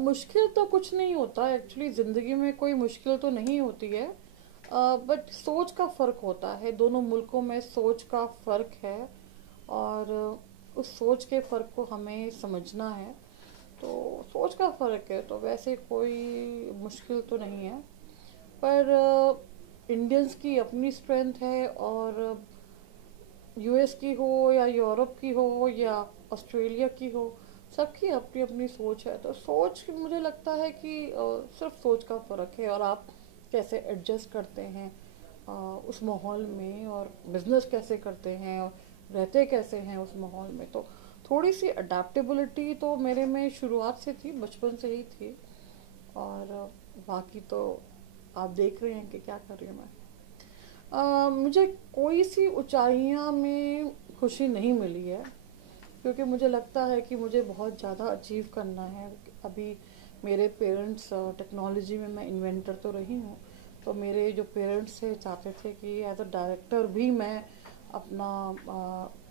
मुश्किल तो कुछ नहीं होता एक्चुअली, ज़िंदगी में कोई मुश्किल तो नहीं होती है, बट सोच का फ़र्क होता है। दोनों मुल्कों में सोच का फ़र्क है और उस सोच के फ़र्क को हमें समझना है। तो सोच का फ़र्क है, तो वैसे कोई मुश्किल तो नहीं है। पर इंडियंस की अपनी स्ट्रेंथ है, और यूएस की हो या यूरोप की हो या ऑस्ट्रेलिया की हो, सबकी अपनी अपनी सोच है। तो सोच मुझे लगता है कि सिर्फ सोच का फ़र्क है, और आप कैसे एडजस्ट करते हैं उस माहौल में, और बिजनेस कैसे करते हैं, और रहते कैसे हैं उस माहौल में। तो थोड़ी सी अडेप्टेबिलिटी तो मेरे में शुरुआत से थी, बचपन से ही थी। और बाकी तो आप देख रहे हैं कि क्या कर रही हूँ मैं। मुझे कोई सी ऊंचाइयां में खुशी नहीं मिली है, क्योंकि मुझे लगता है कि मुझे बहुत ज़्यादा अचीव करना है। अभी मेरे पेरेंट्स, टेक्नोलॉजी में मैं इन्वेंटर तो रही हूँ, तो मेरे जो पेरेंट्स थे चाहते थे कि एज अ डायरेक्टर भी मैं अपना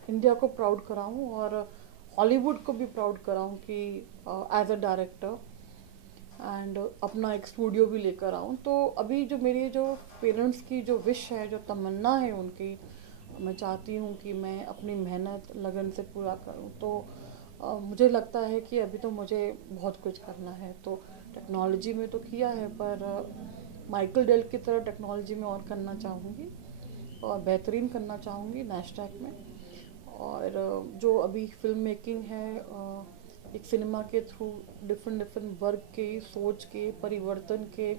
इंडिया को प्राउड कराऊँ, और हॉलीवुड को भी प्राउड कराऊँ कि एज अ डायरेक्टर, एंड अपना एक स्टूडियो भी लेकर आऊँ। तो अभी जो मेरी जो पेरेंट्स की जो विश है, जो तमन्ना है उनकी, मैं चाहती हूँ कि मैं अपनी मेहनत लगन से पूरा करूँ। तो मुझे लगता है कि अभी तो मुझे बहुत कुछ करना है। तो टेक्नोलॉजी में तो किया है, पर माइकल डेल की तरह टेक्नोलॉजी में और करना चाहूँगी, और बेहतरीन करना चाहूँगी नैशटैक में। और जो अभी फिल्म मेकिंग है, एक सिनेमा के थ्रू डिफरेंट डिफरेंट वर्क के, सोच के, परिवर्तन के,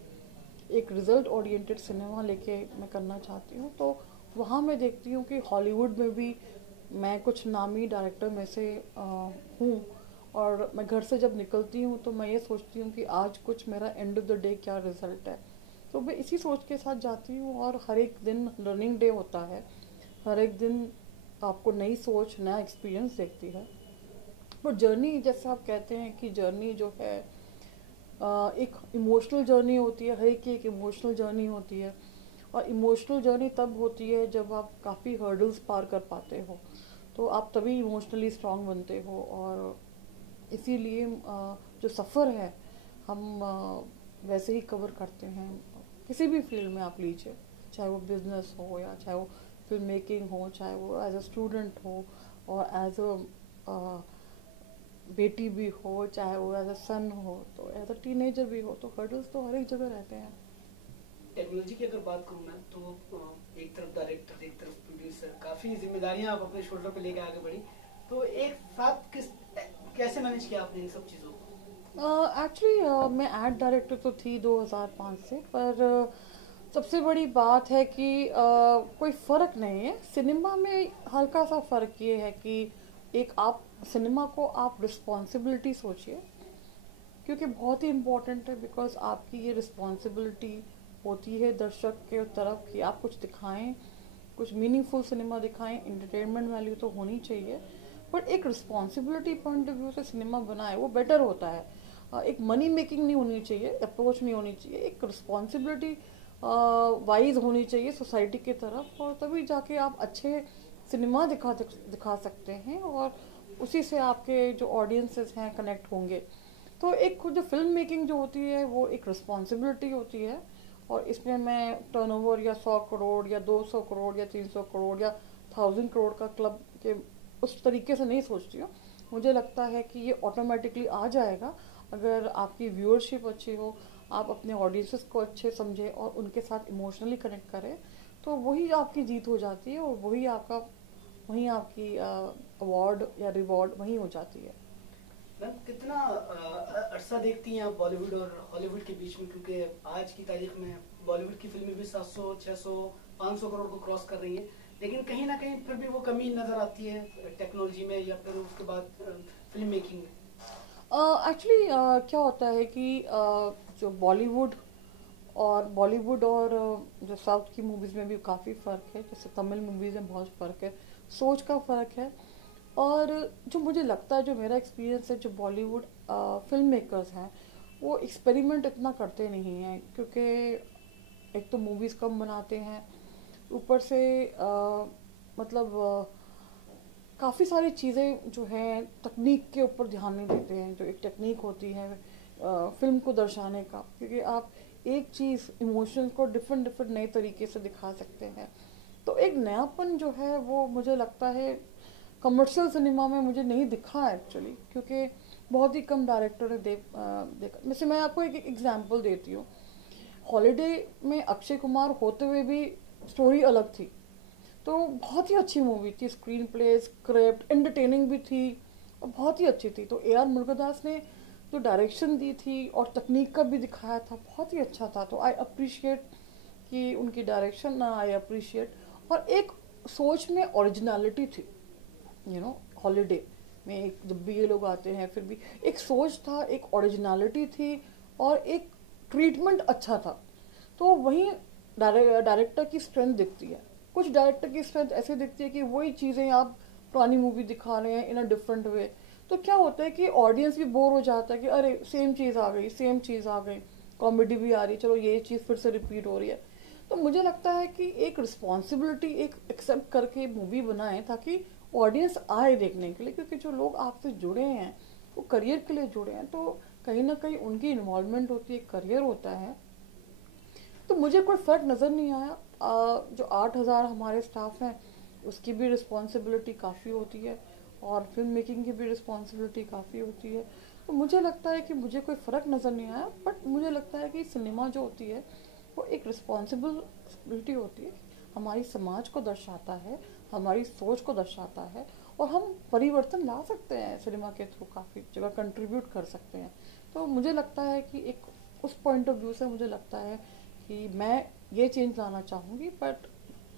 एक रिजल्ट ओरिएंटेड सिनेमा लेके मैं करना चाहती हूँ। तो वहाँ मैं देखती हूँ कि हॉलीवुड में भी मैं कुछ नामी डायरेक्टर में से हूँ, और मैं घर से जब निकलती हूँ तो मैं ये सोचती हूँ कि आज कुछ मेरा एंड ऑफ द डे क्या रिजल्ट है। तो मैं इसी सोच के साथ जाती हूँ, और हर एक दिन लर्निंग डे होता है। हर एक दिन आपको नई सोच, नया एक्सपीरियंस देखती है। पर जर्नी, जैसे आप कहते हैं कि जर्नी जो है एक इमोशनल जर्नी होती है, हर एक की एक इमोशनल जर्नी होती है। और इमोशनल जर्नी तब होती है जब आप काफ़ी हर्डल्स पार कर पाते हो, तो आप तभी इमोशनली स्ट्रांग बनते हो। और इसीलिए जो सफ़र है हम वैसे ही कवर करते हैं। किसी भी फील्ड में आप लीजिए, चाहे वो बिजनेस हो, या चाहे वो फिल्म मेकिंग हो, चाहे वो एज अ स्टूडेंट हो, और एज अ बेटी भी हो, चाहे वो एज अ सन हो, तो एज अ टीनेजर भी हो, तो हर्डल्स तो हर एक जगह रहते हैं। टेक्नोलॉजी की अगर बात करूँ मैं, तो एक तरफ डायरेक्टर, एक तरफ प्रोड्यूसर, काफ़ी जिम्मेदारियां आप अपने शोल्डर पे लेके आगे बढ़ी। तो एक साथ कैसे मैनेज किया आपने इन सब चीज़ों को? एक्चुअली मैं एड डायरेक्टर तो थी 2005 से, पर सबसे बड़ी बात है कि कोई फ़र्क नहीं है सिनेमा में। हल्का सा फ़र्क ये है कि एक आप सिनेमा को आप रिस्पॉन्सिबिलिटी सोचिए, क्योंकि बहुत ही इम्पोर्टेंट है। बिकॉज आपकी ये रिस्पॉन्सिबिलिटी होती है दर्शक के तरफ कि आप कुछ दिखाएं, कुछ मीनिंगफुल सिनेमा दिखाएं। एंटरटेनमेंट वैल्यू तो होनी चाहिए, बट एक रिस्पॉन्सिबिलिटी पॉइंट ऑफ व्यू से सिनेमा बनाए वो बेटर होता है। एक मनी मेकिंग नहीं होनी चाहिए, अप्रोच नहीं होनी चाहिए, एक रिस्पॉन्सिबिलिटी वाइज होनी चाहिए सोसाइटी की तरफ, और तभी जाके आप अच्छे सिनेमा दिखा सकते हैं, और उसी से आपके जो ऑडियंसेस हैं कनेक्ट होंगे। तो एक जो फिल्म मेकिंग जो होती है वो एक रिस्पॉन्सिबिलिटी होती है, और इसमें मैं टर्नओवर या 100 करोड़ या 200 करोड़ या 300 करोड़ या 1000 करोड़ का क्लब के उस तरीके से नहीं सोचती हूँ। मुझे लगता है कि ये ऑटोमेटिकली आ जाएगा अगर आपकी व्यूअरशिप अच्छी हो, आप अपने ऑडियंसेस को अच्छे समझें और उनके साथ इमोशनली कनेक्ट करें, तो वही आपकी जीत हो जाती है, और वही आपकी अवार्ड या रिवॉर्ड वही हो जाती है। मैम, कितना अरसा देखती हैं आप बॉलीवुड और हॉलीवुड के बीच में? क्योंकि आज की तारीख में बॉलीवुड की फिल्में भी 700, 600, 500 करोड़ को क्रॉस कर रही हैं, लेकिन कहीं ना कहीं फिर भी वो कमी नजर आती है टेक्नोलॉजी में, या फिर उसके बाद फिल्म मेकिंग में? एक्चुअली क्या होता है कि जो बॉलीवुड और जो साउथ की मूवीज में भी काफ़ी फ़र्क है, जैसे तमिल मूवीज में बहुत फ़र्क है, सोच का फ़र्क है। और जो मुझे लगता है, जो मेरा एक्सपीरियंस है, जो बॉलीवुड फिल्म मेकर्स हैं वो एक्सपेरिमेंट इतना करते नहीं हैं, क्योंकि एक तो मूवीज़ कम बनाते हैं, ऊपर से मतलब काफ़ी सारी चीज़ें जो हैं तकनीक के ऊपर ध्यान नहीं देते हैं, जो एक टेक्निक होती है फिल्म को दर्शाने का, क्योंकि आप एक चीज़ इमोशंस को डिफरेंट डिफरेंट नए तरीके से दिखा सकते हैं। तो एक नयापन जो है वो मुझे लगता है कमर्शियल सिनेमा में मुझे नहीं दिखा एक्चुअली, क्योंकि बहुत ही कम डायरेक्टर ने देखा। वैसे मैं आपको एक एग्जांपल देती हूँ। हॉलीडे में अक्षय कुमार होते हुए भी स्टोरी अलग थी, तो बहुत ही अच्छी मूवी थी, स्क्रीन प्ले, स्क्रिप्ट, एंटरटेनिंग भी थी और बहुत ही अच्छी थी। तो A.R. मुरुगदास ने जो डायरेक्शन दी थी और तकनीक का भी दिखाया था, बहुत ही अच्छा था। तो आई अप्रिशिएट कि उनकी डायरेक्शन ना, आई अप्रिशिएट। और एक सोच में ओरिजिनलिटी थी, हॉलीडे में एक जब भी ये लोग आते हैं फिर भी एक सोच था, एक ओरिजिनलिटी थी और एक ट्रीटमेंट अच्छा था। तो वहीं डायरेक्टर की स्ट्रेंथ दिखती है। कुछ डायरेक्टर की स्ट्रेंथ ऐसे दिखती है कि वही चीज़ें आप पुरानी मूवी दिखा रहे हैं इन अ डिफरेंट वे, तो क्या होता है कि ऑडियंस भी बोर हो जाता है कि अरे सेम चीज़ आ गई, सेम चीज़ आ गई, कॉमेडी भी आ रही है, चलो ये चीज़ फिर से रिपीट हो रही है। तो मुझे लगता है कि एक रिस्पॉन्सिबिलिटी एक एक्सेप्ट करके मूवी बनाएं, ताकि ऑडियंस आए देखने के लिए, क्योंकि जो लोग आपसे जुड़े हैं वो करियर के लिए जुड़े हैं, तो कहीं ना कहीं उनकी इन्वॉल्वमेंट होती है, करियर होता है। तो मुझे कोई फर्क नज़र नहीं आया। जो 8,000 हमारे स्टाफ हैं उसकी भी रिस्पॉन्सिबिलिटी काफ़ी होती है और फिल्म मेकिंग की भी रिस्पॉन्सिबिलिटी काफ़ी होती है। तो मुझे लगता है कि मुझे कोई फ़र्क नज़र नहीं आया, बट मुझे लगता है कि सिनेमा जो होती है वो एक रिस्पॉन्सिबिलिटी होती है, हमारी समाज को दर्शाता है, हमारी सोच को दर्शाता है, और हम परिवर्तन ला सकते हैं सिनेमा के थ्रू, काफ़ी जगह कंट्रीब्यूट कर सकते हैं। तो मुझे लगता है कि एक उस पॉइंट ऑफ व्यू से मुझे लगता है कि मैं ये चेंज लाना चाहूँगी, बट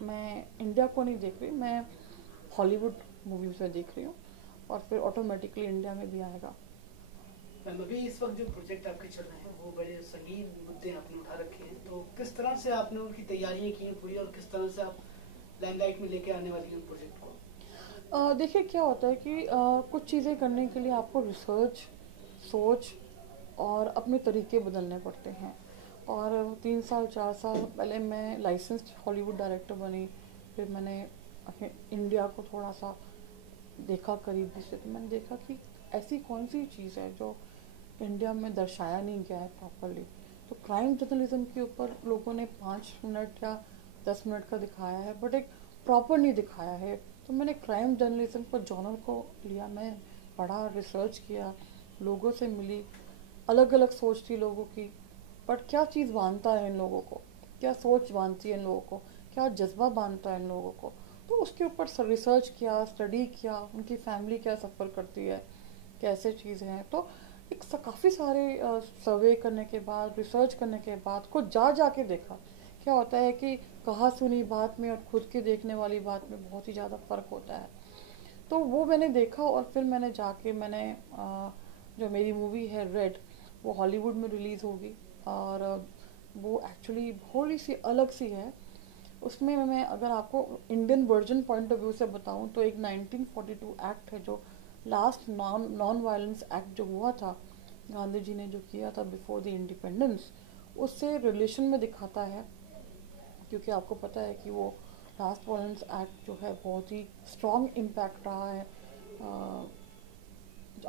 मैं इंडिया को नहीं देख रही, मैं हॉलीवुड मूवीज में देख रही हूँ और फिर ऑटोमेटिकली इंडिया में भी आएगा। मैम, अभी इस वक्त जो प्रोजेक्ट आपके चल रहे हैं वो बड़े संगीन मुद्दे आपने उठा रखे हैं, तो किस तरह से आपने उनकी तैयारियां की हैं पूरी, और किस तरह से आप लाइमलाइट में लेके आने वाली हैं प्रोजेक्ट को? देखिए क्या होता है कि कुछ चीज़ें करने के लिए आपको रिसर्च, सोच और अपने तरीके बदलने पड़ते हैं। और 3 साल 4 साल पहले मैं लाइसेंस्ड हॉलीवुड डायरेक्टर बनी, फिर मैंने इंडिया को थोड़ा सा देखा करीबी से, तो मैंने देखा कि ऐसी कौन सी चीज़ है जो इंडिया में दर्शाया नहीं गया है प्रॉपरली। तो क्राइम जर्नलिज्म के ऊपर लोगों ने 5 मिनट या 10 मिनट का दिखाया है, बट एक प्रॉपर नहीं दिखाया है। तो मैंने क्राइम जर्नलिज्म को जॉनर को लिया, मैं पढ़ा, रिसर्च किया, लोगों से मिली, अलग अलग सोच थी लोगों की, बट क्या चीज़ बांधता है इन लोगों को, क्या सोच बांधती है इन लोगों को, क्या जज्बा बांधता है इन लोगों को। तो उसके ऊपर रिसर्च किया, स्टडी किया, उनकी फैमिली क्या सफ़र करती है, कैसे चीज़ें हैं। तो एक काफ़ी सारे सर्वे करने के बाद, रिसर्च करने के बाद, खुद जा जा के देखा। क्या होता है कि कहा सुनी बात में और खुद के देखने वाली बात में बहुत ही ज़्यादा फ़र्क होता है। तो वो मैंने देखा और फिर मैंने जाके जो मेरी मूवी है रेड, वो हॉलीवुड में रिलीज़ होगी, और वो एक्चुअली थोड़ी सी अलग सी है। उसमें मैं अगर आपको Indian version point of view से बताऊं, तो एक 1942 एक्ट है, जो लास्ट नॉन वायलेंस एक्ट जो हुआ था, गांधी जी ने जो किया था बिफोर द इंडिपेंडेंस, उससे रिलेशन में दिखाता है। क्योंकि आपको पता है कि वो लास्ट वायलेंस एक्ट जो है बहुत ही स्ट्रॉन्ग इम्पैक्ट रहा है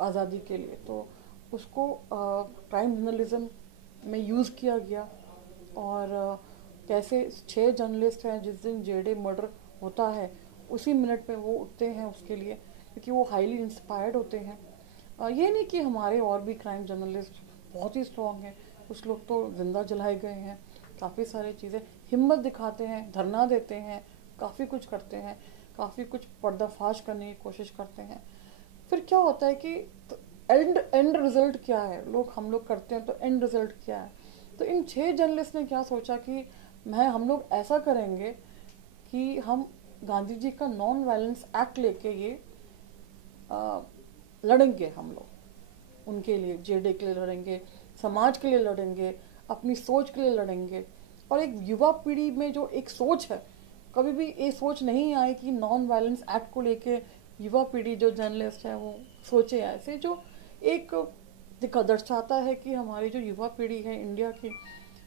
आज़ादी के लिए। तो उसको क्राइम जर्नलिज्म में यूज़ किया गया। और कैसे 6 जर्नलिस्ट हैं, जिस दिन जेडे मर्डर होता है उसी मिनट पे वो उठते हैं उसके लिए, क्योंकि वो हाईली इंस्पायर्ड होते हैं। ये नहीं कि हमारे और भी क्राइम जर्नलिस्ट बहुत ही स्ट्रॉन्ग हैं, कुछ लोग तो जिंदा जलाए गए हैं, काफ़ी सारी चीज़ें हिम्मत दिखाते हैं, धरना देते हैं, काफ़ी कुछ करते हैं, काफ़ी कुछ पर्दाफाश करने की कोशिश करते हैं। फिर क्या होता है कि एंड रिजल्ट क्या है, हम लोग करते हैं तो एंड रिजल्ट क्या है। तो इन 6 जर्नलिस्ट ने क्या सोचा कि हम लोग ऐसा करेंगे कि हम गांधी जी का नॉन वायलेंस एक्ट लेके ये लड़ेंगे हम लोग उनके लिए, जेडे के लिए लड़ेंगे, समाज के लिए लड़ेंगे, अपनी सोच के लिए लड़ेंगे। और एक युवा पीढ़ी में जो एक सोच है, कभी भी ये सोच नहीं आई कि नॉन वायलेंस एक्ट को लेके युवा पीढ़ी जो जर्नलिस्ट है वो सोचे ऐसे, जो एक दिखा दर्शाता है कि हमारी जो युवा पीढ़ी है इंडिया की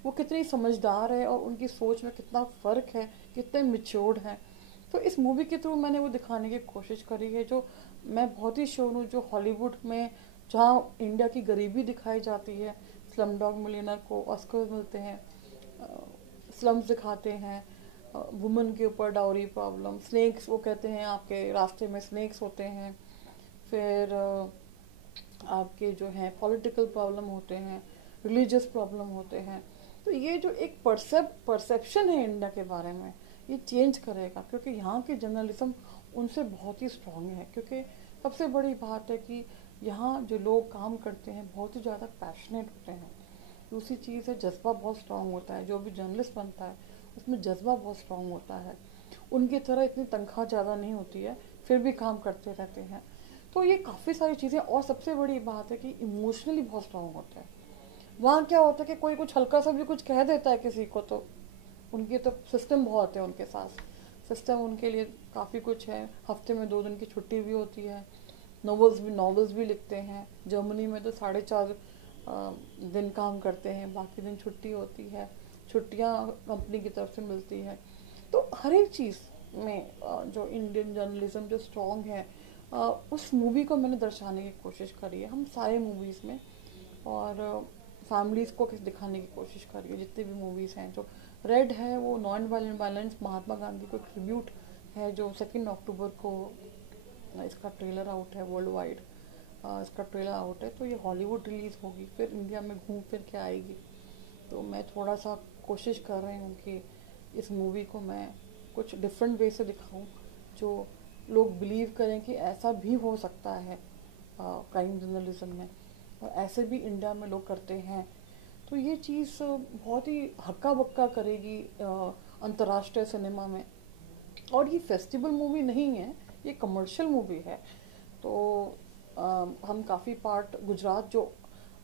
वो कितनी समझदार है और उनकी सोच में कितना फ़र्क है, कितने मिच्योर्ड हैं। तो इस मूवी के थ्रू मैंने वो दिखाने की कोशिश करी है, जो मैं बहुत ही श्योर हूँ, जो हॉलीवुड में जहाँ इंडिया की गरीबी दिखाई जाती है, स्लम डॉग मिलियनर को ऑस्कर मिलते हैं, स्लम्स दिखाते हैं, वुमेन के ऊपर डाउरी प्रॉब्लम, स्नेक्स, वो कहते हैं आपके रास्ते में स्नेक्स होते हैं, फिर आपके जो हैं पॉलिटिकल प्रॉब्लम होते हैं, रिलीजियस प्रॉब्लम होते हैं। तो ये जो एक परसेप्शन है इंडिया के बारे में, ये चेंज करेगा, क्योंकि यहाँ की जर्नलिज्म उनसे बहुत ही स्ट्रांग है। क्योंकि सबसे बड़ी बात है कि यहाँ जो लोग काम करते हैं बहुत ही ज़्यादा पैशनेट होते हैं। दूसरी चीज़ है, जज्बा बहुत स्ट्रांग होता है, जो भी जर्नलिस्ट बनता है उसमें जज्बा बहुत स्ट्रांग होता है। उनकी तरह इतनी तनख्वाह ज़्यादा नहीं होती है, फिर भी काम करते रहते हैं। तो ये काफ़ी सारी चीज़ें, और सबसे बड़ी बात है कि इमोशनली बहुत स्ट्रांग होता है। वहाँ क्या होता है कि कोई कुछ हल्का सा भी कुछ कह देता है किसी को, तो उनके तो सिस्टम बहुत है उनके साथ, सिस्टम उनके लिए काफ़ी कुछ है। हफ्ते में 2 दिन की छुट्टी भी होती है, नॉवेल्स भी लिखते हैं। जर्मनी में तो 4.5 दिन काम करते हैं, बाकी दिन छुट्टी होती है, छुट्टियाँ कंपनी की तरफ से मिलती है। तो हर एक चीज़ में जो इंडियन जर्नलिज्म जो स्ट्रॉन्ग है, उस मूवी को मैंने दर्शाने की कोशिश करी है, हम सारे मूवीज़ में। और फैमिलीज़ को दिखाने की कोशिश करी है जितनी भी मूवीज़ हैं। जो रेड है वो नॉन वायलेंस महात्मा गांधी को ट्रिब्यूट है, जो 2 अक्टूबर को इसका ट्रेलर आउट है वर्ल्ड वाइड, इसका ट्रेलर आउट है। तो ये हॉलीवुड रिलीज़ होगी, फिर इंडिया में घूम फिर के आएगी। तो मैं थोड़ा सा कोशिश कर रही हूँ कि इस मूवी को मैं कुछ डिफरेंट वे से दिखाऊं, जो लोग बिलीव करें कि ऐसा भी हो सकता है क्राइम जर्नलिज्म में, और ऐसे भी इंडिया में लोग करते हैं। तो ये चीज़ बहुत ही हक्का बक्का करेगी अंतर्राष्ट्रीय सिनेमा में। और ये फेस्टिवल मूवी नहीं है, ये कमर्शियल मूवी है। तो हम काफ़ी पार्ट गुजरात जो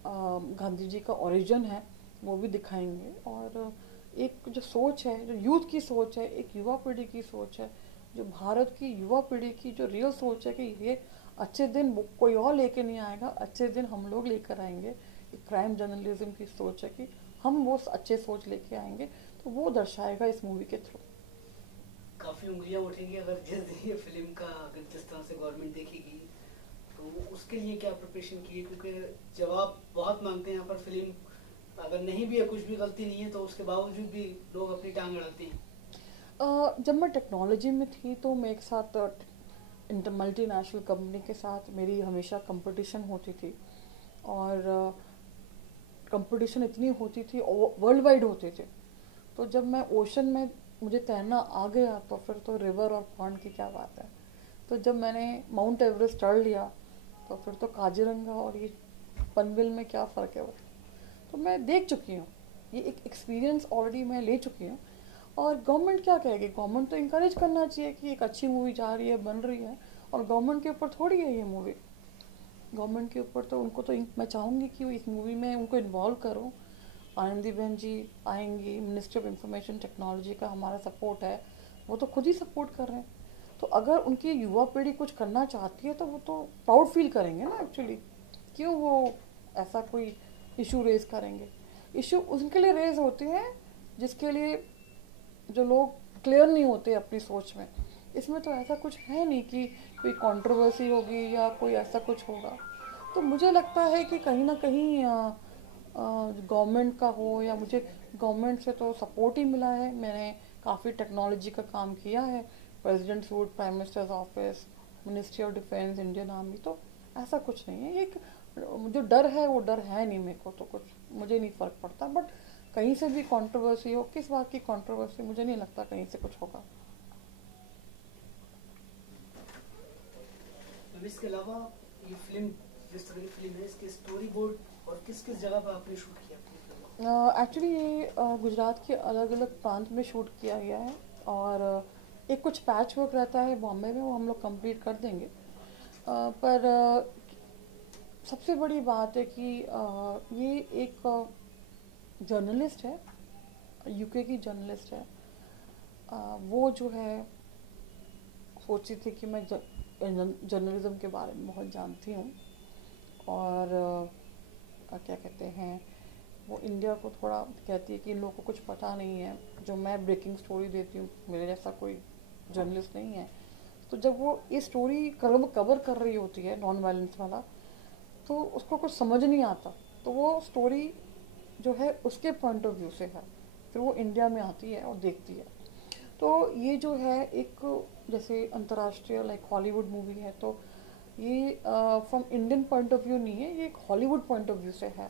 गांधी जी का ओरिजिन है वो भी दिखाएंगे। और एक जो सोच है, जो यूथ की सोच है, एक युवा पीढ़ी की सोच है, जो भारत की युवा पीढ़ी की जो रियल सोच है कि ये अच्छे दिन कोई और लेके नहीं आएगा, अच्छे दिन हम लोग लेकर आएंगे। क्राइम जर्नलिज्म की सोच है कि हम वो अच्छे सोच लेके आएंगे, तो वो दर्शाएगा इस मूवी के थ्रू। काफी उंगलियां उठेंगी अगर ये फिल्म का अगर जिस तरह से गवर्नमेंट देखेगी, तो उसके लिए क्या प्रिपरेशन की है? क्योंकि जवाब बहुत मांगते हैं यहाँ पर। फिल्म अगर नहीं भी है, कुछ भी गलती नहीं है, तो उसके बावजूद भी लोग अपनी टांग अड़ाते हैं। जब मैं टेक्नोलॉजी में थी तो मैं एक साथ मल्टीनेशनल कंपनी के साथ मेरी हमेशा कंपटीशन होती थी। और कंपटीशन इतनी होती थी, वर्ल्ड वाइड होते थे। तो जब मैं ओशन में मुझे तैरना आ गया, तो फिर तो रिवर और पॉन्ड की क्या बात है। तो जब मैंने माउंट एवरेस्ट चढ़ लिया, तो फिर तो काजीरंगा और ये पनबिल में क्या फ़र्क है वो। तो मैं देख चुकी हूँ, ये एक एक्सपीरियंस ऑलरेडी मैं ले चुकी हूँ। और गवर्नमेंट क्या कहेगी, गवर्नमेंट तो इंकरेज करना चाहिए कि एक अच्छी मूवी जा रही है, बन रही है। और गवर्नमेंट के ऊपर थोड़ी है ये मूवी, गवर्नमेंट के ऊपर तो उनको तो मैं चाहूँगी कि इस मूवी में उनको इन्वॉल्व करो। आनंदी बहन जी आएंगी, मिनिस्ट्री ऑफ इंफॉर्मेशन टेक्नोलॉजी का हमारा सपोर्ट है, वो तो खुद ही सपोर्ट कर रहे हैं। तो अगर उनकी युवा पीढ़ी कुछ करना चाहती है तो वो तो प्राउड फील करेंगे ना एक्चुअली। क्यों वो ऐसा कोई इशू रेज करेंगे? इशू उनके लिए रेज होते हैं जिसके लिए जो लोग क्लियर नहीं होते अपनी सोच में। इसमें तो ऐसा कुछ है नहीं कि कोई कंट्रोवर्सी होगी या कोई ऐसा कुछ होगा। तो मुझे लगता है कि कहीं ना कहीं गवर्नमेंट का हो, या मुझे गवर्नमेंट से तो सपोर्ट ही मिला है। मैंने काफ़ी टेक्नोलॉजी का काम किया है, president suit, prime minister's office, ministry of defence, Indian army. तो ऐसा कुछ नहीं है, एक जो डर है वो डर है नहीं मेरे को, तो कुछ मुझे नहीं फ़र्क पड़ता। बट कहीं से भी कंट्रोवर्सी हो, किस बात की कंट्रोवर्सी, मुझे नहीं लगता कहीं से कुछ होगा। इसके अलावा ये फिल्म, जिस तरह की फिल्म है, इसके स्टोरी बोर्ड और किस किस जगह पर आपने शूट किया? एक्चुअली ये गुजरात के अलग अलग प्रांत में शूट किया गया है। और एक कुछ पैच वर्क रहता है बॉम्बे में, वो हम लोग कंप्लीट कर देंगे। पर सबसे बड़ी बात है कि ये एक जर्नलिस्ट है, यूके की जर्नलिस्ट है। वो जो है सोची थी कि मैं जर्नलिज्म के बारे में बहुत जानती हूँ, और क्या कहते हैं, वो इंडिया को थोड़ा कहती है कि इन लोगों को कुछ पता नहीं है, जो मैं ब्रेकिंग स्टोरी देती हूँ, मेरे जैसा कोई जर्नलिस्ट नहीं है। तो जब वो ये स्टोरी कवर कर रही होती है नॉन वायलेंस वाला, तो उसको कुछ समझ नहीं आता, तो वो स्टोरी जो है उसके पॉइंट ऑफ व्यू से है, फिर वो इंडिया में आती है और देखती है। तो ये जो है एक, जैसे अंतर्राष्ट्रीय लाइक हॉलीवुड मूवी है, तो ये from Indian point of view नहीं है, ये एक हॉलीवुड पॉइंट ऑफ व्यू से है।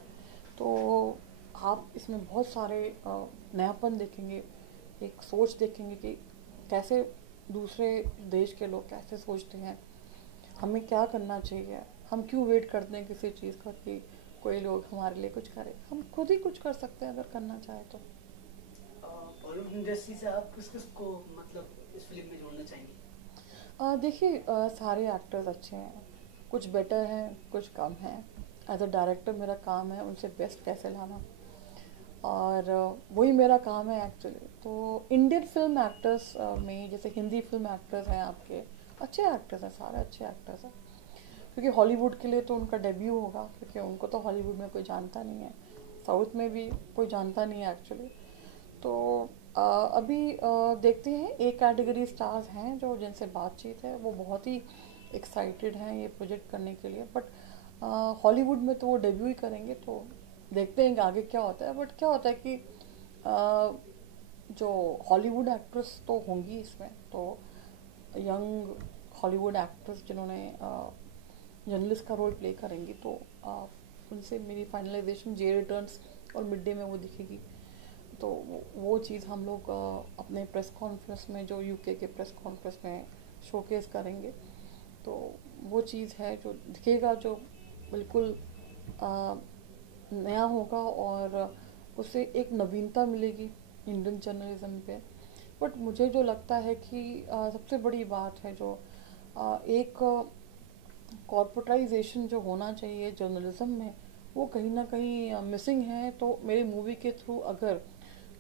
तो आप इसमें बहुत सारे नयापन देखेंगे, एक सोच देखेंगे कि कैसे दूसरे देश के लोग कैसे सोचते हैं, हमें क्या करना चाहिए, हम क्यों वेट करते हैं किसी चीज़ का कि कोई लोग हमारे लिए कुछ करे, हम खुद ही कुछ कर सकते हैं अगर करना चाहे तो। बॉलीवुड इंडस्ट्री से आप किस किस को मतलब इस फिल्म में जोड़ना चाहेंगे? देखिए, सारे एक्टर्स अच्छे हैं, कुछ बेटर हैं कुछ कम हैं। एज अ डायरेक्टर मेरा काम है उनसे बेस्ट कैसे लाना, और वही मेरा काम है एक्चुअली। तो इंडियन फिल्म एक्टर्स में जैसे हिंदी फिल्म एक्टर्स हैं आपके, अच्छे एक्टर्स हैं, सारे अच्छे एक्टर्स हैं, क्योंकि हॉलीवुड के लिए तो उनका डेब्यू होगा, क्योंकि उनको तो हॉलीवुड में कोई जानता नहीं है, साउथ में भी कोई जानता नहीं है एक्चुअली। तो अभी देखते हैं, एक कैटेगरी स्टार्स हैं जो जिनसे बातचीत है, वो बहुत ही एक्साइटेड हैं ये प्रोजेक्ट करने के लिए, बट हॉलीवुड में तो वो डेब्यू ही करेंगे, तो देखते हैं कि आगे क्या होता है। बट क्या होता है कि अ, जो हॉलीवुड एक्ट्रेस तो होंगी इसमें, तो यंग हॉलीवुड एक्ट्रेस जिन्होंने जर्नलिस्ट का रोल प्ले करेंगी, तो उनसे मेरी फाइनलाइजेशन जे रिटर्न्स और मिड डे में वो दिखेगी। तो वो चीज़ हम लोग अपने प्रेस कॉन्फ्रेंस में, जो यूके के प्रेस कॉन्फ्रेंस में शोकेस करेंगे, तो वो चीज़ है जो दिखेगा, जो बिल्कुल नया होगा, और उससे एक नवीनता मिलेगी इंडियन जर्नलिज्म पे। बट मुझे जो लगता है कि सबसे बड़ी बात है जो एक कॉर्पोरेटाइजेशन जो होना चाहिए जर्नलिज्म में, वो कहीं ना कहीं मिसिंग है। तो मेरी मूवी के थ्रू अगर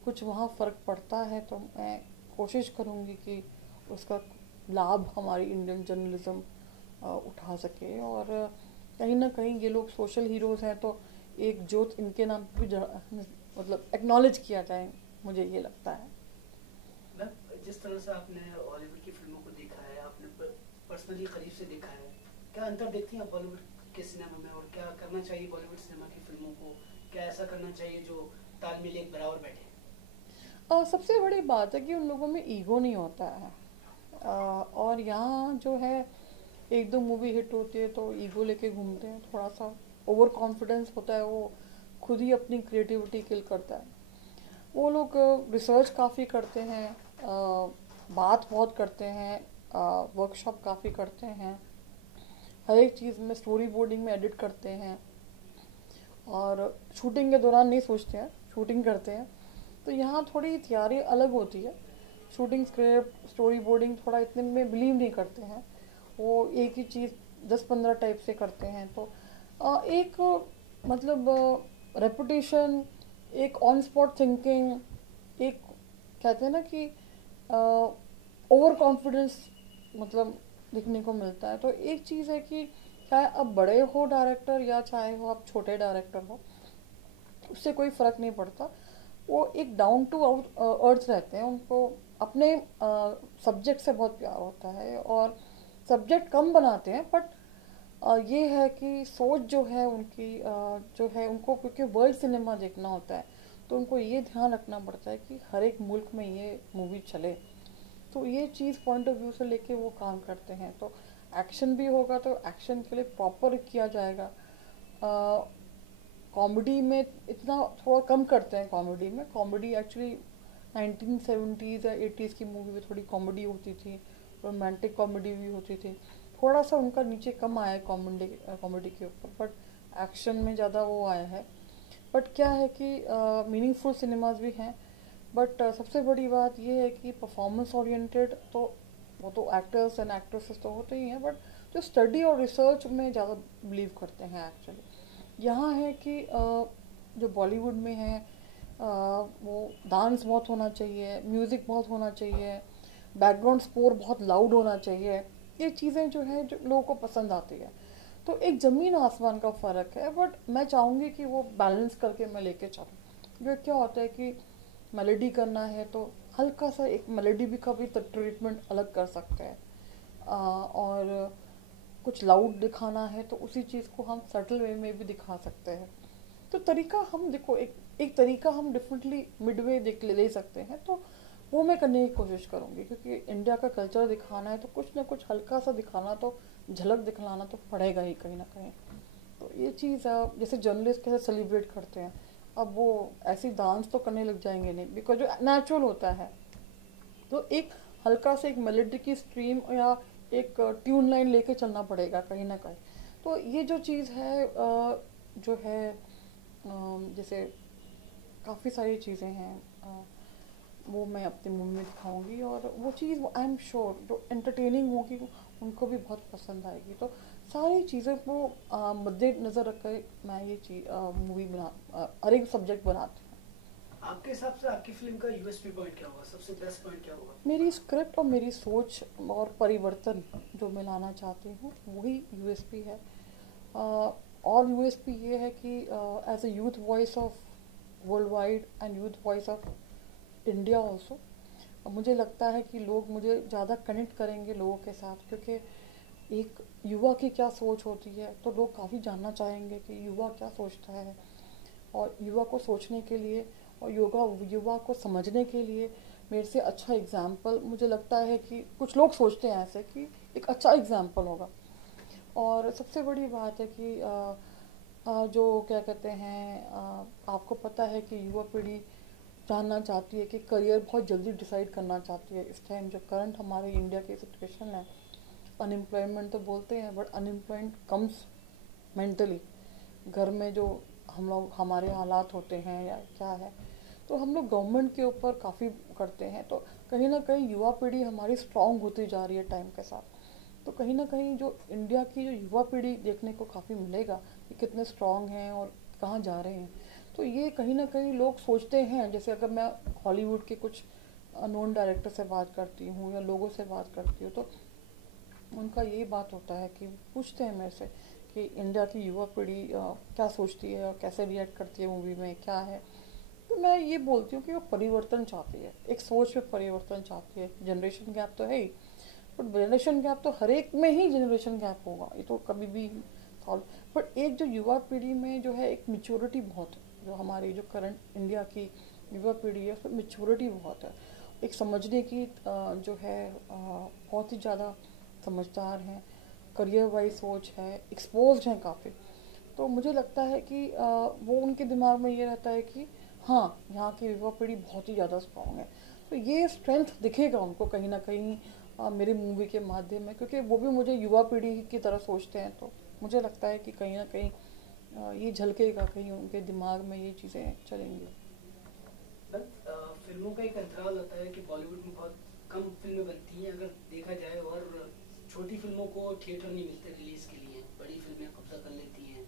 कुछ वहाँ फ़र्क पड़ता है, तो मैं कोशिश करूँगी कि उसका लाभ हमारी इंडियन जर्नलिज्म उठा सके, और कहीं ना कहीं ये लोग सोशल हीरोज़ हैं, तो एक जोत इनके नाम पे भी मतलब एक्नॉलेज किया जाए, मुझे ये लगता है। जिस तरह से आपने हॉलीवुड की फिल्मों को देखा है, आपने पर्सनली करीब से देखा है, क्या अंतर देखती हैं आप बॉलीवुड के सिनेमा में, और क्या करना चाहिए बॉलीवुड सिनेमा की फिल्मों को, क्या ऐसा करना चाहिए जो तालमेल एक बराबर बैठे? सबसे बड़ी बात है कि उन लोगों में ईगो नहीं होता है, और यहाँ जो है एक दो मूवी हिट होती है तो ईगो लेके घूमते हैं, थोड़ा सा ओवर कॉन्फिडेंस होता है, वो खुद ही अपनी क्रिएटिविटी किल करता है। वो लोग रिसर्च काफ़ी करते हैं, बात बहुत करते हैं, वर्कशॉप काफ़ी करते हैं, हर एक चीज़ में स्टोरी बोर्डिंग में एडिट करते हैं, और शूटिंग के दौरान नहीं सोचते हैं, शूटिंग करते हैं। तो यहाँ थोड़ी तैयारी अलग होती है, शूटिंग स्क्रिप्ट स्टोरी बोर्डिंग थोड़ा इतने में बिलीव नहीं करते हैं, वो एक ही चीज़ 10-15 टाइप से करते हैं। तो एक मतलब रेपुटेशन, एक ऑन स्पॉट थिंकिंग, एक कहते हैं ना कि ओवर कॉन्फिडेंस मतलब दिखने को मिलता है। तो एक चीज़ है कि चाहे आप बड़े हो डायरेक्टर या चाहे हो आप छोटे डायरेक्टर हो, उससे कोई फ़र्क नहीं पड़ता, वो एक डाउन टू अर्थ रहते हैं, उनको अपने सब्जेक्ट से बहुत प्यार होता है, और सब्जेक्ट कम बनाते हैं, बट ये है कि सोच जो है उनकी जो है उनको, क्योंकि वर्ल्ड सिनेमा देखना होता है, तो उनको ये ध्यान रखना पड़ता है कि हर एक मुल्क में ये मूवी चले। तो ये चीज़ पॉइंट ऑफ व्यू से लेके वो काम करते हैं। तो एक्शन भी होगा तो एक्शन के लिए प्रॉपर किया जाएगा। कॉमेडी में इतना थोड़ा कम करते हैं, कॉमेडी एक्चुअली 1970s या 80s की मूवी में थोड़ी कॉमेडी होती थी, रोमांटिक कॉमेडी भी होती थी, थोड़ा सा उनका नीचे कम आया है कॉमेडी के ऊपर, बट एक्शन में ज़्यादा वो आया है। बट क्या है कि मीनिंगफुल सिनेमाज भी हैं, बट सबसे बड़ी बात ये है कि परफॉर्मेंस ओरिएंटेड, तो वो तो एक्टर्स एंड एक्ट्रेसेस तो होते ही हैं, बट जो स्टडी और रिसर्च में ज़्यादा बिलीव करते हैं एक्चुअली। यहाँ है कि जो बॉलीवुड में है वो डांस बहुत होना चाहिए, म्यूज़िक बहुत होना चाहिए, बैकग्राउंड स्कोर बहुत लाउड होना चाहिए। ये चीज़ें जो है जो लोगों को पसंद आती है। तो एक ज़मीन आसमान का फ़र्क है, बट मैं चाहूँगी कि वो बैलेंस करके मैं लेके चलूँ। जो क्या होता है कि मेलोडी करना है तो हल्का सा एक मेलोडी भी का भी ट्रीटमेंट अलग कर सकते हैं, और कुछ लाउड दिखाना है तो उसी चीज़ को हम सटल वे में भी दिखा सकते हैं। तो तरीका हम देखो, एक तरीका हम डिफरेंटली मिडवे देख ले सकते हैं, तो वो मैं करने की कोशिश करूँगी, क्योंकि इंडिया का कल्चर दिखाना है तो कुछ ना कुछ हल्का सा दिखाना, तो झलक दिखलाना तो पड़ेगा ही कहीं ना कहीं। तो ये चीज़ जैसे जर्नलिस्ट कैसे सेलिब्रेट करते हैं, अब वो ऐसी डांस तो करने लग जाएंगे नहीं, बिकॉज जो नेचुरल होता है। तो एक हल्का से एक मेलोडी की स्ट्रीम या एक ट्यून लाइन लेके चलना पड़ेगा कहीं ना कहीं। तो ये जो चीज़ है जो है जैसे काफ़ी सारी चीज़ें हैं, वो मैं अपनी मूवी में दिखाऊंगी, और वो चीज़ आई एम श्योर जो एंटरटेनिंग होगी उनको भी बहुत पसंद आएगी। तो सारी चीज़ों को मद्देनज़र रख कर मैं ये चीज़ मूवी हर एक सब्जेक्ट बनाती हूँ। आपके हिसाब से आपकी फिल्म का यूएसपी पॉइंट क्या होगा, सबसे बेस्ट पॉइंट क्या होगा? मेरी स्क्रिप्ट और मेरी सोच और परिवर्तन जो मैं लाना चाहती हूँ वही यूएसपी है। और यूएसपी ये है कि as a youth voice of world wide and youth voice of India also, मुझे लगता है कि लोग मुझे ज़्यादा कनेक्ट करेंगे लोगों के साथ, क्योंकि एक युवा की क्या सोच होती है तो लोग काफ़ी जानना चाहेंगे कि युवा क्या सोचता है। और युवा को सोचने के लिए और युवा को समझने के लिए मेरे से अच्छा एग्जाम्पल मुझे लगता है कि कुछ लोग सोचते हैं ऐसे कि एक अच्छा एग्जाम्पल होगा। और सबसे बड़ी बात है कि जो क्या कहते हैं, आपको पता है कि युवा पीढ़ी जानना चाहती है कि करियर बहुत जल्दी डिसाइड करना चाहती है। इस टाइम जो करंट हमारे इंडिया की सिचुएशन है, अनएम्प्लॉयमेंट तो बोलते हैं बट अनएम्प्लॉयमेंट कम्स मेंटली। घर में जो हम लोग हमारे हालात होते हैं या क्या है, तो हम लोग गवर्नमेंट के ऊपर काफ़ी करते हैं। तो कहीं ना कहीं युवा पीढ़ी हमारी स्ट्रांग होती जा रही है टाइम के साथ। तो कहीं ना कहीं जो इंडिया की जो युवा पीढ़ी देखने को काफ़ी मिलेगा कि कितने स्ट्रांग हैं और कहाँ जा रहे हैं। तो ये कहीं ना कहीं लोग सोचते हैं, जैसे अगर मैं हॉलीवुड के कुछ नॉन डायरेक्टर से बात करती हूँ या लोगों से बात करती हूँ, तो उनका यही बात होता है कि पूछते हैं मेरे से कि इंडिया की युवा पीढ़ी क्या सोचती है और कैसे रिएक्ट करती है मूवी में, क्या है। तो मैं ये बोलती हूँ कि वो परिवर्तन चाहती है, एक सोच में परिवर्तन चाहती है। जनरेशन गैप तो है ही, बट जनरेशन गैप तो हर एक में ही जनरेशन गैप होगा, ये तो कभी भी सॉल्व। बट एक जो युवा पीढ़ी में जो है एक मेच्योरिटी बहुत है, जो हमारी जो करंट इंडिया की युवा पीढ़ी है उसमें मेच्योरिटी बहुत है, एक समझने की जो है बहुत ही ज़्यादा समझदार हैं, करियर वाइज सोच है, एक्सपोज्ड हैं काफ़ी। तो मुझे लगता है कि वो उनके दिमाग में ये रहता है कि हाँ, यहाँ की युवा पीढ़ी बहुत ही ज़्यादा स्ट्रांग है। तो ये स्ट्रेंथ दिखेगा उनको कहीं ना कहीं मेरी मूवी के माध्यम में, क्योंकि वो भी मुझे युवा पीढ़ी की तरह सोचते हैं। तो मुझे लगता है कि कहीं ना कहीं ये झलकेगा, कहीं उनके दिमाग में ये चीज़ें चलेंगी। फिल्मों का एक अंतराल होता है कि बॉलीवुड में बहुत कम फिल्में बनती हैं अगर देखा जाए, और छोटी फिल्मों को थिएटर नहीं मिलते रिलीज के लिए, बड़ी फिल्में कब्जा कर लेती हैं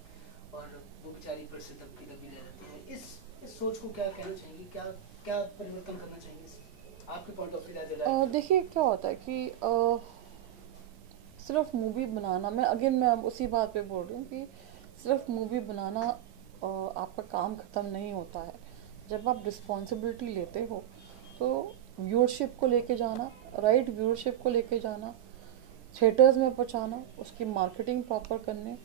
और वो बेचारी पर से दबी दबी रह जाती है। इस सोच को क्या कहना चाहेंगे, क्या क्या परिवर्तन करना चाहेंगे आपके पॉइंट ऑफ व्यू? देखिए क्या होता है कि सिर्फ मूवी बनाना, मैं उसी बात पे बोल रही हूँ कि सिर्फ मूवी बनाना आपका काम ख़त्म नहीं होता है। जब आप रिस्पॉन्सिबिलिटी लेते हो तो व्यूअरशिप को लेके जाना, राइट व्यूअरशिप को लेके जाना, थिएटर्स में पहुँचाना, उसकी मार्केटिंग प्रॉपर करने,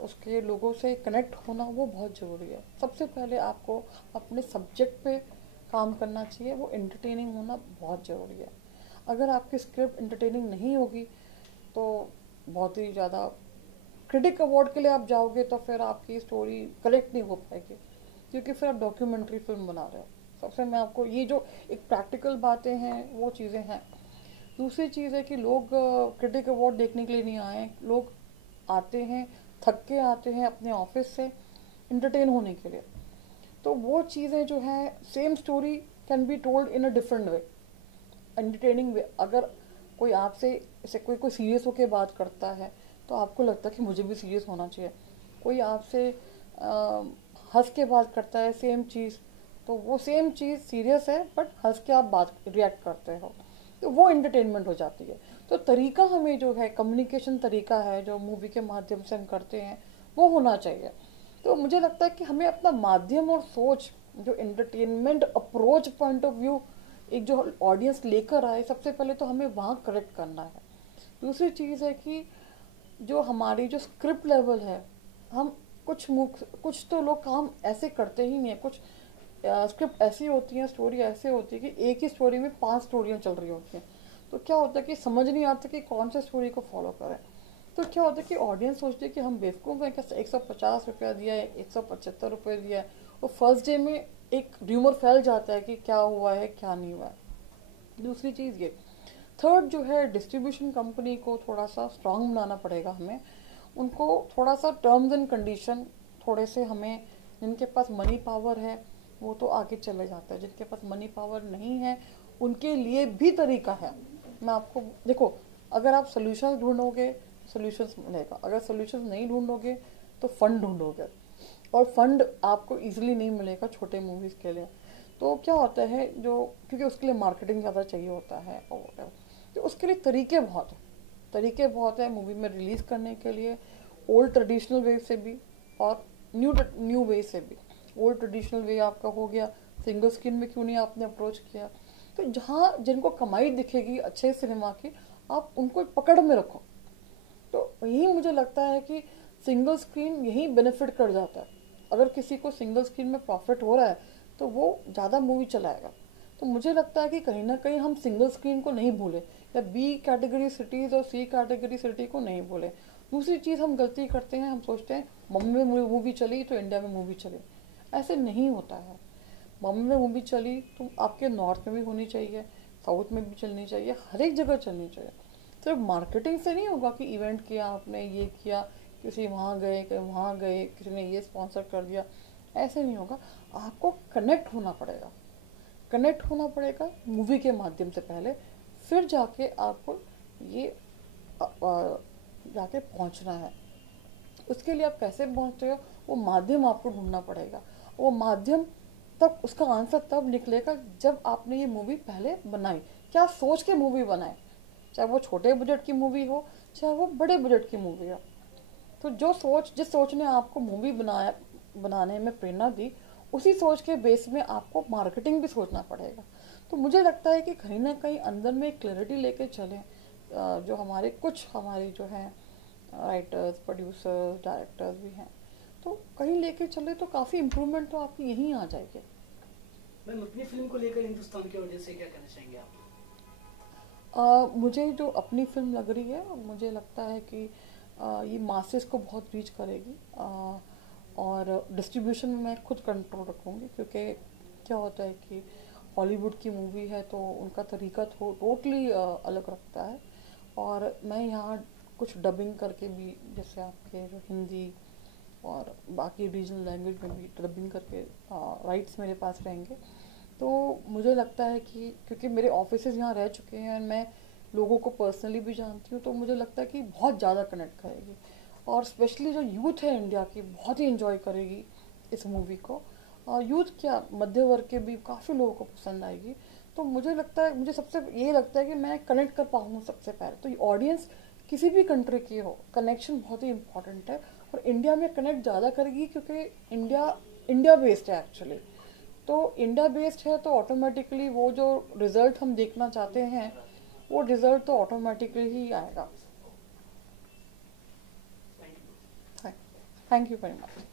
उसके लोगों से कनेक्ट होना, वो बहुत ज़रूरी है। सबसे पहले आपको अपने सब्जेक्ट पे काम करना चाहिए, वो एंटरटेनिंग होना बहुत ज़रूरी है। अगर आपकी स्क्रिप्ट एंटरटेनिंग नहीं होगी तो बहुत ही ज़्यादा क्रिटिक अवार्ड के लिए आप जाओगे तो फिर आपकी स्टोरी कलेक्ट नहीं हो पाएगी, क्योंकि फिर आप डॉक्यूमेंट्री फिल्म बना रहे हो। सबसे मैं आपको ये जो एक प्रैक्टिकल बातें हैं वो चीज़ें हैं। दूसरी चीज़ है कि लोग क्रिटिक अवार्ड देखने के लिए नहीं आए, लोग आते हैं, थक के आते हैं अपने ऑफिस से इंटरटेन होने के लिए। तो वो चीज़ें जो हैं, same story can be told in a different way, entertaining way. अगर कोई आपसे ऐसे कोई सीरियस होकर बात करता है तो आपको लगता है कि मुझे भी सीरियस होना चाहिए। कोई आपसे हंस के बात करता है सेम चीज़, तो वो सेम चीज़ सीरियस है बट हंस के आप बात रिएक्ट करते हो, तो वो एंटरटेनमेंट हो जाती है। तो तरीका हमें जो है, कम्युनिकेशन तरीका है जो मूवी के माध्यम से हम करते हैं, वो होना चाहिए। तो मुझे लगता है कि हमें अपना माध्यम और सोच, जो entertainment approach point of view एक जो ऑडियंस लेकर आए, सबसे पहले तो हमें वहाँ करेक्ट करना है। दूसरी चीज़ है कि जो हमारी जो स्क्रिप्ट लेवल है, हम कुछ तो लोग काम ऐसे करते ही नहीं है। कुछ स्क्रिप्ट ऐसी होती है, स्टोरी ऐसे होती है कि एक ही स्टोरी में 5 स्टोरियाँ चल रही होती हैं। तो क्या होता है कि समझ नहीं आता कि कौन सी स्टोरी को फॉलो करें। तो क्या होता है कि ऑडियंस सोचती है कि हम बेवकूफ़ हैं, क्या 150 रुपया दिया है, 175 रुपये दिया है, और फर्स्ट डे में एक र्यूमर फैल जाता है कि क्या हुआ है क्या नहीं हुआ है। दूसरी चीज़ ये, थर्ड जो है, डिस्ट्रीब्यूशन कंपनी को थोड़ा सा स्ट्रांग बनाना पड़ेगा हमें। उनको थोड़ा सा टर्म्स एंड कंडीशन थोड़े से हमें, जिनके पास मनी पावर है वो तो आगे चले जाते हैं, जिनके पास मनी पावर नहीं है उनके लिए भी तरीका है। मैं आपको, देखो, अगर आप सोल्यूशन ढूंढोगे सोल्यूशंस मिलेगा, अगर सोल्यूशंस नहीं ढूंढोगे तो फंड ढूंढोगे, और फंड आपको इजीली नहीं मिलेगा छोटे मूवीज़ के लिए। तो क्या होता है, जो क्योंकि उसके लिए मार्केटिंग ज़्यादा चाहिए होता है और तो उसके लिए तरीके बहुत है मूवी में रिलीज़ करने के लिए, ओल्ड ट्रेडिशनल वे से भी और न्यू वे से भी। ओल्ड ट्रेडिशनल वे आपका हो गया, सिंगल स्क्रीन में क्यों नहीं आपने अप्रोच किया। तो जहाँ जिनको कमाई दिखेगी अच्छे सिनेमा की, आप उनको पकड़ में रखो। तो यही मुझे लगता है कि सिंगल स्क्रीन यही बेनिफिट कर जाता है। अगर किसी को सिंगल स्क्रीन में प्रॉफिट हो रहा है तो वो ज़्यादा मूवी चलाएगा। तो मुझे लगता है कि कहीं ना कहीं हम सिंगल स्क्रीन को नहीं भूले, या बी कैटेगरी सिटीज़ और सी कैटेगरी सिटी को नहीं भूले। दूसरी चीज़ हम गलती करते हैं, हम सोचते हैं बॉम्बे में मूवी चली तो इंडिया में मूवी चली। ऐसे नहीं होता है। बॉम्बे में मूवी चली तो आपके नॉर्थ में भी होनी चाहिए, साउथ में भी चलनी चाहिए, हर एक जगह चलनी चाहिए। सिर्फ मार्केटिंग से नहीं होगा कि इवेंट किया आपने, ये किया, किसी वहाँ गए, कहीं वहाँ गए, किसी ने ये स्पॉन्सर कर दिया, ऐसे नहीं होगा। आपको कनेक्ट होना पड़ेगा, कनेक्ट होना पड़ेगा मूवी के माध्यम से पहले, फिर जाके आपको ये जाके पहुंचना है। उसके लिए आप कैसे पहुंचते हो, वो माध्यम आपको ढूंढना पड़ेगा। वो माध्यम तब, उसका आंसर तब निकलेगा जब आपने ये मूवी पहले बनाई, क्या सोच के मूवी बनाए, चाहे वो छोटे बजट की मूवी हो चाहे वो बड़े बजट की मूवी हो। तो जिस सोच ने आपको मूवी बनाने में प्रेरणा दी, उसी सोच के बेस में आपको मार्केटिंग भी सोचना पड़ेगा। तो मुझे लगता है कि कहीं ना कहीं अंदर में क्लैरिटी लेके चलें। जो हमारे जो हैं राइटर्स, प्रोड्यूसर्स, डायरेक्टर्स भी हैं, तो कहीं लेके चले तो काफ़ी इम्प्रूवमेंट तो आपकी यहीं आ जाएगी। मैम, अपनी फिल्म को लेकर हिंदुस्तान की ऑडियंस से क्या कहना चाहेंगे आप? मुझे जो अपनी फिल्म लग रही है, मुझे लगता है कि ये मासेस को बहुत रीच करेगी, और डिस्ट्रीब्यूशन में मैं खुद कंट्रोल रखूँगी, क्योंकि क्या होता है कि हॉलीवुड की मूवी है तो उनका तरीका टोटली अलग रखता है। और मैं यहाँ कुछ डबिंग करके भी, जैसे आपके जो हिंदी और बाकी रीजनल लैंग्वेज में भी डबिंग करके राइट्स मेरे पास रहेंगे। तो मुझे लगता है कि क्योंकि मेरे ऑफिसेज यहाँ रह चुके हैं और मैं लोगों को पर्सनली भी जानती हूँ, तो मुझे लगता है कि बहुत ज़्यादा कनेक्ट करेगी, और स्पेशली जो यूथ है इंडिया की बहुत ही इंजॉय करेगी इस मूवी को। और यूथ क्या, मध्य वर्ग के भी काफ़ी लोगों को पसंद आएगी। तो मुझे लगता है, मुझे सबसे ये लगता है कि मैं कनेक्ट कर पाऊँगा सबसे पहले। तो ये ऑडियंस किसी भी कंट्री की हो, कनेक्शन बहुत ही इंपॉर्टेंट है, और इंडिया में कनेक्ट ज़्यादा करेगी क्योंकि इंडिया बेस्ड है एक्चुअली। तो इंडिया बेस्ड है तो ऑटोमेटिकली वो जो रिजल्ट हम देखना चाहते हैं, वो रिजल्ट तो ऑटोमेटिकली ही आएगा। Thank you very much.